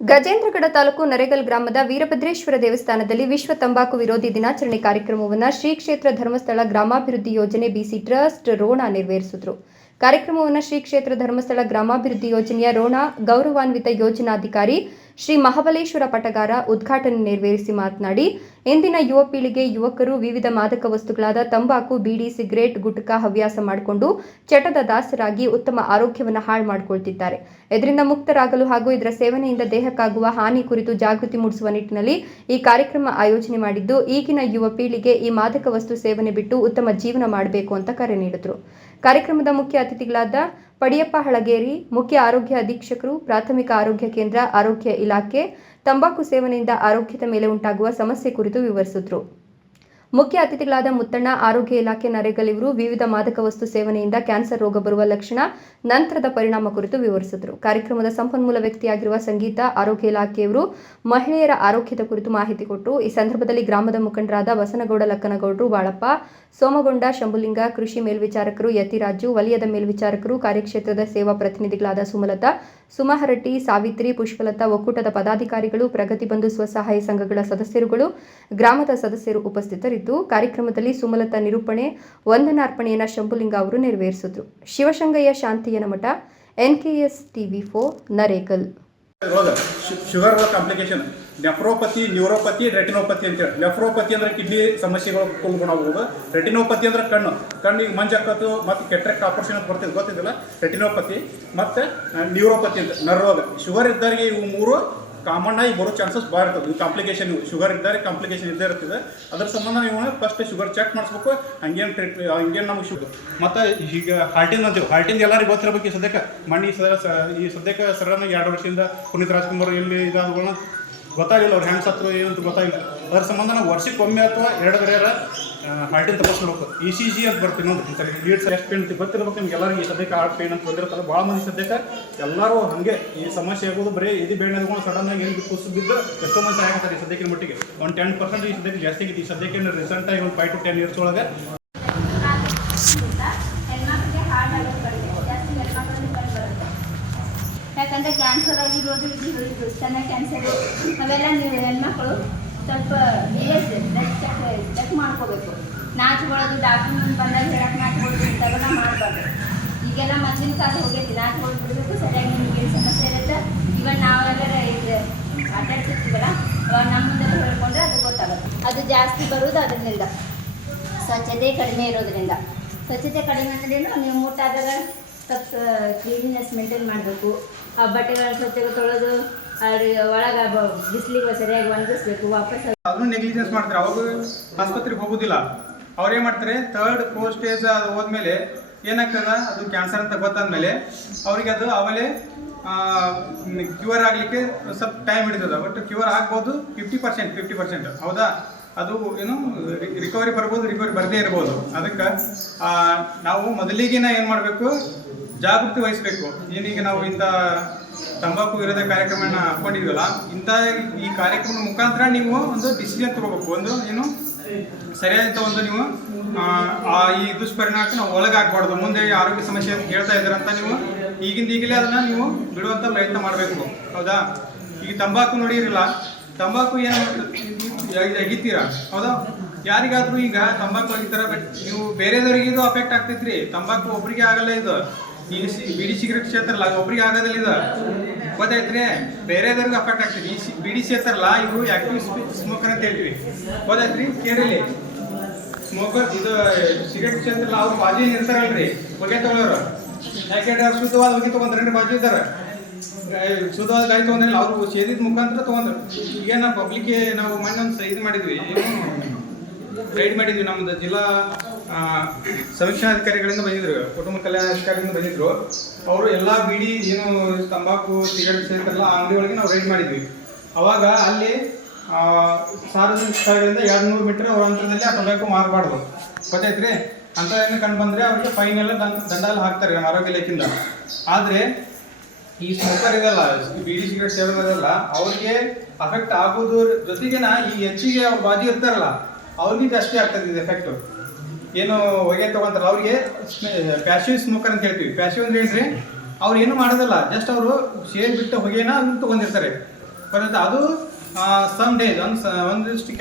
ಗಜೇಂದ್ರಗಡ ತಾಲೂಕು ನರೇಗಲ್ ಗ್ರಾಮದ ವೀರಭದ್ರೇಶ್ವರ ದೇವಸ್ಥಾನದಲ್ಲಿ ವಿಶ್ವ ತಂಬಾಕು ವಿರೋಧಿ ದಿನಾಚರಣೆ ಕಾರ್ಯಕ್ರಮವನ್ನು ಶ್ರೀ ಕ್ಷೇತ್ರ ಧರ್ಮಸ್ಥಳ ಗ್ರಾಮಾಭಿವೃದ್ಧಿ ಯೋಜನೆ ಬಿಸಿ ಟ್ರಸ್ಟ್ ರೋಣ ನೆರವೇರಿಸಿದರು. ಕಾರ್ಯಕ್ರಮವನ್ನು ಶ್ರೀ ಕ್ಷೇತ್ರ ಧರ್ಮಸ್ಥಳ ಗ್ರಾಮಾಭಿವೃದ್ಧಿ ಯೋಜನೆಯ ರೋಣ ಗೌರವಾನ್ವಿತ ಯೋಜನಾಧಿಕಾರಿ ಶ್ರೀ ಮಹಾಬಲೇಶ್ವರ ಪಟಗಾರ ಉದ್ಘಾಟನೆ ನೆರವೇರಿಸಿ ಮಾತನಾಡಿ, ಇಂದಿನ ಯುವ ಪೀಳಿಗೆ ಯುವಕರು ವಿವಿಧ ಮಾದಕ ವಸ್ತುಗಳಾದ ತಂಬಾಕು, ಬೀಡಿ, ಸಿಗರೇಟ್, ಗುಟ್ಕಾ ಹವ್ಯಾಸ ಮಾಡಿಕೊಂಡು ಚಟದ ದಾಸರಾಗಿ ಉತ್ತಮ ಆರೋಗ್ಯವನ್ನು ಹಾಳು ಮಾಡಿಕೊಳ್ತಿದ್ದಾರೆ. ಇದರಿಂದ ಮುಕ್ತರಾಗಲು ಹಾಗೂ ಇದರ ಸೇವನೆಯಿಂದ ದೇಹಕ್ಕಾಗುವ ಹಾನಿ ಕುರಿತು ಜಾಗೃತಿ ಮೂಡಿಸುವ ನಿಟ್ಟಿನಲ್ಲಿ ಈ ಕಾರ್ಯಕ್ರಮ ಆಯೋಜನೆ ಮಾಡಿದ್ದು, ಈಗಿನ ಯುವ ಪೀಳಿಗೆ ಈ ಮಾದಕ ವಸ್ತು ಸೇವನೆ ಬಿಟ್ಟು ಉತ್ತಮ ಜೀವನ ಮಾಡಬೇಕು ಅಂತ ಕರೆ ನೀಡಿದರು. ಕಾರ್ಯಕ್ರಮದ ಮುಖ್ಯ ಅತಿಥಿಗಳಾದ ಪಡಿಯಪ್ಪ ಹಳಗೇರಿ, ಮುಖ್ಯ ಆರೋಗ್ಯ ಅಧೀಕ್ಷಕರು, ಪ್ರಾಥಮಿಕ ಆರೋಗ್ಯ ಕೇಂದ್ರ, ಆರೋಗ್ಯ ಇಲಾಖೆ, ತಂಬಾಕು ಸೇವನೆಯಿಂದ ಆರೋಗ್ಯದ ಮೇಲೆ ಉಂಟಾಗುವ ಸಮಸ್ಯೆ ಕುರಿತು ವಿವರಿಸಿದರು. ಮುಖ್ಯ ಅತಿಥಿಗಳಾದ ಮುತ್ತಣ್ಣ, ಆರೋಗ್ಯ ಇಲಾಖೆ ನರೇಗಲ್ ಇವರು ವಿವಿಧ ಮಾದಕ ವಸ್ತು ಸೇವನೆಯಿಂದ ಕ್ಯಾನ್ಸರ್ ರೋಗ ಬರುವ ಲಕ್ಷಣ, ನಂತರದ ಪರಿಣಾಮ ಕುರಿತು ವಿವರಿಸಿದರು. ಕಾರ್ಯಕ್ರಮದ ಸಂಪನ್ಮೂಲ ವ್ಯಕ್ತಿಯಾಗಿರುವ ಸಂಗೀತ, ಆರೋಗ್ಯ ಇಲಾಖೆಯವರು ಮಹಿಳೆಯರ ಆರೋಗ್ಯದ ಕುರಿತು ಮಾಹಿತಿ ಕೊಟ್ಟರು. ಈ ಸಂದರ್ಭದಲ್ಲಿ ಗ್ರಾಮದ ಮುಖಂಡರಾದ ಬಸನಗೌಡ ಲಕ್ಕನಗೌಡರು, ಬಾಳಪ್ಪ, ಸೋಮಗೊಂಡ, ಶಂಭುಲಿಂಗ, ಕೃಷಿ ಮೇಲ್ವಿಚಾರಕರು ಯತಿರಾಜು, ವಲಯದ ಮೇಲ್ವಿಚಾರಕರು, ಕಾರ್ಯಕ್ಷೇತ್ರದ ಸೇವಾ ಪ್ರತಿನಿಧಿಗಳಾದ ಸುಮಲತಾ, ಸುಮಹರಟ್ಟಿ, ಸಾವಿತ್ರಿ, ಪುಷ್ಪಲತಾ, ಒಕ್ಕೂಟದ ಪದಾಧಿಕಾರಿಗಳು, ಪ್ರಗತಿ ಬಂಧು ಸ್ವಸಹಾಯ ಸಂಘಗಳ ಸದಸ್ಯರುಗಳು, ಗ್ರಾಮದ ಸದಸ್ಯರು ಉಪಸ್ಥಿತರಿದ್ದರು. ಕಾರ್ಯಕ್ರಮದಲ್ಲಿ ಸುಮಲತಾ ನಿರೂಪಣೆ, ವಂದನಾರ್ಪಣೆಯನ್ನು ಶಂಭುಲಿಂಗ ಅವರು ನೆರವೇರಿಸಿದರು. ಶಿವಶಂಗಯ್ಯ, ಶಾಂತಿಯನ ಮಠ, NKS TV4 Naregal. Sugar complication, nephropathy, neuropathy, retinopathy ಅಂತೇಳಿ. ನೆಫ್ರೋಪತಿ ಅಂದ್ರೆ ಕಿಡ್ನಿ ಸಮಸ್ಯೆಗಳು ಕುಲ್ಕೊಂಡು, ರೆಟಿನೋಪತಿ ಅಂದ್ರೆ ಕಣ್ಣಿಗೆ ಮಂಜಾಕತ್ತು ಮತ್ತು ಕೆಟ್ರೆಕ್ಟ್ ಆಪರೇಷನ್ ಅಂತ ಬರ್ತಿದ್ದು ಗೊತ್ತಿದ್ದಿಲ್ಲ. ರೆಟಿನೋಪತಿ ಮತ್ತು ನ್ಯೂರೋಪತಿ ಅಂತ ನರ್ರೋಗ. ಶುಗರ್ ಇದ್ದವರಿಗೆ ಇವು ಮೂರು ಕಾಮನ್ ಆಗಿ ಬರೋ ಚಾನ್ಸಸ್ ಭಾಳ ಇರ್ತದೆ. ಕಾಂಪ್ಲಿಕೇಶನ್ ಶುಗರ್ ಇದ್ದಾರೆ, ಕಾಂಪ್ಲಿಕೇಶನ್ ಇದ್ದೇ ಇರ್ತದೆ. ಅದ್ರ ಸಂಬಂಧ ನೀವು ಫಸ್ಟ್ ಶುಗರ್ ಚೆಕ್ ಮಾಡಿಸ್ಬೇಕು. ಹಂಗೇನು ನಮಗೆ ಶುಗರ್ ಮತ್ತು ಈಗ ಹಾರ್ಟಿನ್ ಅಂತೀವಿ. ಹಾರ್ಟಿಂದ ಎಲ್ಲರಿಗೂ ಗೊತ್ತಿರಬೇಕು. ಈ ಸದ್ಯಕ್ಕೆ ಈ ಸದ್ಯಕ್ಕೆ ಸಡನ್ 2 ವರ್ಷದಿಂದ ಪುನೀತ್ ರಾಜ್ಕುಮಾರ್ ಇಲ್ಲಿ ಇದಾದಗಳನ್ನ ಗೊತ್ತಾಗಿಲ್ಲ, ಅವ್ರು ಹ್ಯಾಂಗ್ ಸತ್ರು ಏನಂತ ಗೊತ್ತಾಗಿಲ್ಲ. ಅದ್ರ ಸಂಬಂಧ ನಾವು ವರ್ಷಕ್ಕೆ ಒಮ್ಮೆ ಅಥವಾ 2 ಗರಿಯಾರ ಹಾರ್ಟಿನ ತಪಾಸ್ಬೇಕು. ECG ಅಂತ ಬರ್ತೀವಿ ನೋಡಿ. ಇಂಥಲ್ಲಿ ಲೀಡ್ಸ್ ಎಷ್ಟು ಪೇನ್ ಅಂತ ಗೊತ್ತಿರ್ಬೇಕು ನಿಮ್ಗೆ ಎಲ್ಲರಿಗೂ. ಈ ಸದ್ಯಕ್ಕೆ ಹಾರ್ಟ್ ಪೇನ್ ಅಂತ ಬಂದಿರ್ತಾರೆ ಭಾಳ ಮಂದಿ. ಸದ್ಯಕ್ಕೆ ಎಲ್ಲರೂ ಹಾಗೆ ಈ ಸಮಸ್ಯೆ ಆಗೋದು ಬರೀ ಇದು ಬೇಡಗಳು ಸಡನ್ನಾಗಿ ಏನು ಕುಸಿದು ಬಿದ್ದು ಎಷ್ಟೋ ಮಂದಿ ಆಗ್ತಾರೆ. ಈ ಸದ್ಯಕ್ಕೆ ಮಟ್ಟಿಗೆ ಒಂದು 10% ಈ ಸದ್ಯಕ್ಕೆ ಜಾಸ್ತಿ ಆಗಿದೆ. ಈ ಸದ್ಯಕ್ಕೆ ರೀಸೆಂಟಾಗಿ ಒಂದು 5 to 10 years ಒಳಗೆ ಯಾಕಂದರೆ ಕ್ಯಾನ್ಸರ್ ಆಗಿರೋದು ಇದು ಸ್ತನ ಕ್ಯಾನ್ಸರು ಅವೆಲ್ಲ ನೀವು ಹೆಣ್ಮಕ್ಳು ಸ್ವಲ್ಪ ಚೆಕ್ ಮಾಡ್ಕೋಬೇಕು. ನಾಚ್ಕೊಳ್ಳೋದು ಡಾಕ್ಟ್ರ್ ಮುಂದೆ ಬಂದಾಗ ಹೇಳಕ್ಕೆ ನಾಚ್ಕೊಳ್ಳೋದು ಇಂಥವೆಲ್ಲ ಮಾಡಬಾರ್ದು. ಈಗೆಲ್ಲ ಮೊದಲಿನ ಕಾಲ ಹೋಗೈತಿ, ನಾಚ್ಕೊಳ್ಳೋದು ಬಿಡಬೇಕು. ಸರಿಯಾಗಿ ನಿಮ್ಗೆ ಏನು ಸಮಸ್ಯೆ ಇರುತ್ತೆ, ಇವಾಗ ನಾವೆಲ್ಲರ ಇದು ಅಡ್ಡಾಡ್ತಿರ್ತೀವಲ್ಲ, ಅವಾಗ ನಮ್ಮ ಮುಂದೆ ಹೇಳ್ಕೊಂಡ್ರೆ ಅದು ಗೊತ್ತಾಗುತ್ತೆ. ಅದು ಜಾಸ್ತಿ ಬರೋದು ಅದರಿಂದ ಸ್ವಚ್ಛತೆ ಕಡಿಮೆ ಇರೋದ್ರಿಂದ. ಸ್ವಚ್ಛತೆ ಕಡಿಮೆ ಅಂದ್ರೇನು, ನೀವು ಮುಟ್ಟಾದಾಗ ಸ್ವಲ್ಪ ಕ್ಲೀನ್ನೆಸ್ ಮೇಂಟೈನ್ ಮಾಡಬೇಕು. ಆ ಬಟ್ಟೆಗಳ ಸ್ವಚ್ಛಗೆ ತೊಳೆದು ಒಳಗೆ ಬಿಸಿಲಿಗೆ ಸರಿಯಾಗಿ ಒಣಗಿಸ್ಬೇಕು. ವಾಪಸ್ ಅದನ್ನು ನೆಗ್ಲಿಜೆನ್ಸ್ ಮಾಡ್ತಾರೆ. ಅವಾಗ ಆಸ್ಪತ್ರೆಗೆ ಹೋಗೋದಿಲ್ಲ. ಅವ್ರೇನು ಮಾಡ್ತಾರೆ, 3rd, 4th ಸ್ಟೇಜ್ ಅದು ಹೋದ್ಮೇಲೆ ಏನಾಗ್ತದೆ, ಅದು ಕ್ಯಾನ್ಸರ್ ಅಂತ ಗೊತ್ತಾದ್ಮೇಲೆ ಅವ್ರಿಗೆ ಅದು ಅವಲೇ ಕ್ಯೂರ್ ಆಗಲಿಕ್ಕೆ ಸ್ವಲ್ಪ ಟೈಮ್ ಹಿಡಿತದೆ. ಬಟ್ ಕ್ಯೂರ್ ಆಗ್ಬೋದು 50%. ಹೌದಾ? ಅದು ಏನು ರಿಕವರಿ ಬರ್ಬೋದು, ರಿಕವರಿ ಬರದೇ ಇರ್ಬೋದು. ಅದಕ್ಕೆ ನಾವು ಮೊದಲಿಗಿನ ಏನು ಮಾಡಬೇಕು, ಜಾಗೃತಿ ವಹಿಸಬೇಕು. ಏನೀಗ ನಾವು ಇಂಥ ತಂಬಾಕು ವಿರೋಧ ಕಾರ್ಯಕ್ರಮನ ಹಾಕ್ಕೊಂಡಿದ್ವಲ್ಲ, ಈ ಕಾರ್ಯಕ್ರಮದ ಮುಖಾಂತರ ನೀವು ಒಂದು ಡಿಸಿಷನ್ ತಗೋಬೇಕು. ಒಂದು ಏನು ಸರಿಯಾದಂಥ ಒಂದು ನೀವು ಈ ದುಷ್ಪರಿಣಾಮಕ್ಕೆ ನಾವು ಒಳಗಾಗಬಾರ್ದು. ಮುಂದೆ ಆರೋಗ್ಯ ಸಮಸ್ಯೆ ಹೇಳ್ತಾ ಇದ್ದಾರಂತ ನೀವು ಈಗಲೇ ಅದನ್ನು ನೀವು ಬಿಡುವಂಥ ಪ್ರಯತ್ನ ಮಾಡಬೇಕು. ಹೌದಾ? ಈಗ ತಂಬಾಕು ನೋಡಿರಲ್ಲ, ತಂಬಾಕು ಏನು ಅಗಿತೀರಾ? ಹೌದಾ? ಯಾರಿಗಾದ್ರೂ ಈಗ ತಂಬಾಕು ಅಗಿತಾರ, ಬಟ್ ನೀವು ಬೇರೆದವ್ರಿಗೆ ಇದು ಅಫೆಕ್ಟ್ ಆಗ್ತೈತ್ರಿ. ತಂಬಾಕು ಒಬ್ರಿಗೆ ಆಗಲ್ಲ. ಇದು ಈಗ ಬಿಡಿ ಸಿಗರೇಟ್ ಸೇತಾರಲ್ಲ, ಒಬ್ರಿಗೆ ಆಗೋದಿಲ್ಲ. ಇದು ಗೊತ್ತಾಯ್ತ್ರಿ, ಬೇರೆದವ್ರಿಗೆ ಅಫೆಕ್ಟ್ ಆಗ್ತೈತಿ. ಈ ಬಿಡಿ ಸೇತಾರಲ್ಲ, ಇವರು ಆಕ್ಟಿವ್ ಸ್ಮೋಕರ್ ಅಂತ ಹೇಳ್ತೀವಿ. ಗೊತ್ತಾಯ್ತ್ರಿ, ಕೇಳಿಲಿ. ಸ್ಮೋಕರ್ ಇದು ಸಿಗರೇಟ್ ಸೇತಾರಲ್ಲ, ಅವ್ರು ಬಾಜು ಇರ್ತಾರಲ್ರಿ ಹೊಗೆ ತಗೊಳ್ಳೋರು. ಯಾಕೆಂದ್ರೆ ಅವ್ರು ಶುದ್ಧವಾದ ಹೊಗೆ ತೊಗೊಂಡ್ರೆ ಬಾಜು ಇದ್ದಾರೆ. ಶುದ್ಧವಾದ ಗಾಳಿ ತೊಗೊಂಡ್ರೆ ಅವರು ಸೇದಿದ ಮುಖಾಂತರ ತೊಗೊಂಡ್ರು. ಈಗೇನ ಪಬ್ಲಿಕ್ಗೆ ನಾವು ಮೊನ್ನೆ ಒಂದು ಇದು ಮಾಡಿದ್ವಿ, ರೈಡ್ ಮಾಡಿದ್ವಿ. ನಮ್ಮದು ಜಿಲ್ಲಾ ಸಮೀಕ್ಷಾಧಿಕಾರಿಗಳಿಂದ ಬಂದಿದ್ರು, ಕುಟುಂಬ ಕಲ್ಯಾಣ ಅಧಿಕಾರಿಗಳಿಂದ ಬಂದಿದ್ರು. ಅವರು ಎಲ್ಲ ಬಿಡಿ ಏನು ತಂಬಾಕು ಸಿಗರೇಟ್ ಸೇರ್ತಾರಲ್ಲ ಆ ಅಂಗಡಿ ಒಳಗೆ ನಾವು ರೈಡ್ ಮಾಡಿದ್ವಿ. ಅವಾಗ ಅಲ್ಲಿ ಸಾರ್ವಜನಿಕ ಸ್ಥಳಗಳಿಂದ 200 ಮೀಟರ್ ಅವರ ಅಂತರದಲ್ಲಿ ಆ ತಂಬಾಕು ಮಾರಬಾರ್ದು. ಗೊತ್ತಾಯ್ತ್ರಿ? ಅಂತ ಏನು ಕಂಡು ಬಂದರೆ ಅವ್ರಿಗೆ ಫೈನ್ ಎಲ್ಲ ದಂಡ ಹಾಕ್ತಾರೆ ನಮ್ಮ ಆರೋಗ್ಯ ಇಲಾಖೆಯಿಂದ. ಆದರೆ ಈ ಸ್ಮೋಕರ್ ಇದಲ್ಲ, ಬಿಡಿ ಸಿಗರೇಟ್ ಸೇವನೆ ಇದಲ್ಲ, ಅವ್ರಿಗೆ ಅಫೆಕ್ಟ್ ಆಗೋದ್ರ ಜೊತೆಗೇನ ಈ ಹೆಚ್ಚಿಗೆ ಅವ್ರ ಬಾಜು ಇರ್ತಾರಲ್ಲ ಅವ್ರಿಗೆ ಜಾಸ್ತಿ ಆಗ್ತದೆ ಇದು ಎಫೆಕ್ಟು. ಏನು ಹೊಗೆ ತೊಗೊಂತಾರಲ್ಲ ಅವ್ರಿಗೆ ಪ್ಯಾಸಿವ್ ಸ್ಮೋಕರ್ ಅಂತ ಹೇಳ್ತೀವಿ. ಪ್ಯಾಸಿವ್ ಅಂದ್ರೆ ಏನ್ರಿ, ಅವ್ರು ಏನು ಮಾಡೋದಲ್ಲ, ಜಸ್ಟ್ ಅವರು ಸೇಲ್ ಬಿಟ್ಟು ಹೊಗೆನ ತೊಗೊಂಡಿರ್ತಾರೆ. ಅದು ಸಮ್ ಡೇಸ್ ಒಂದಿಷ್ಟು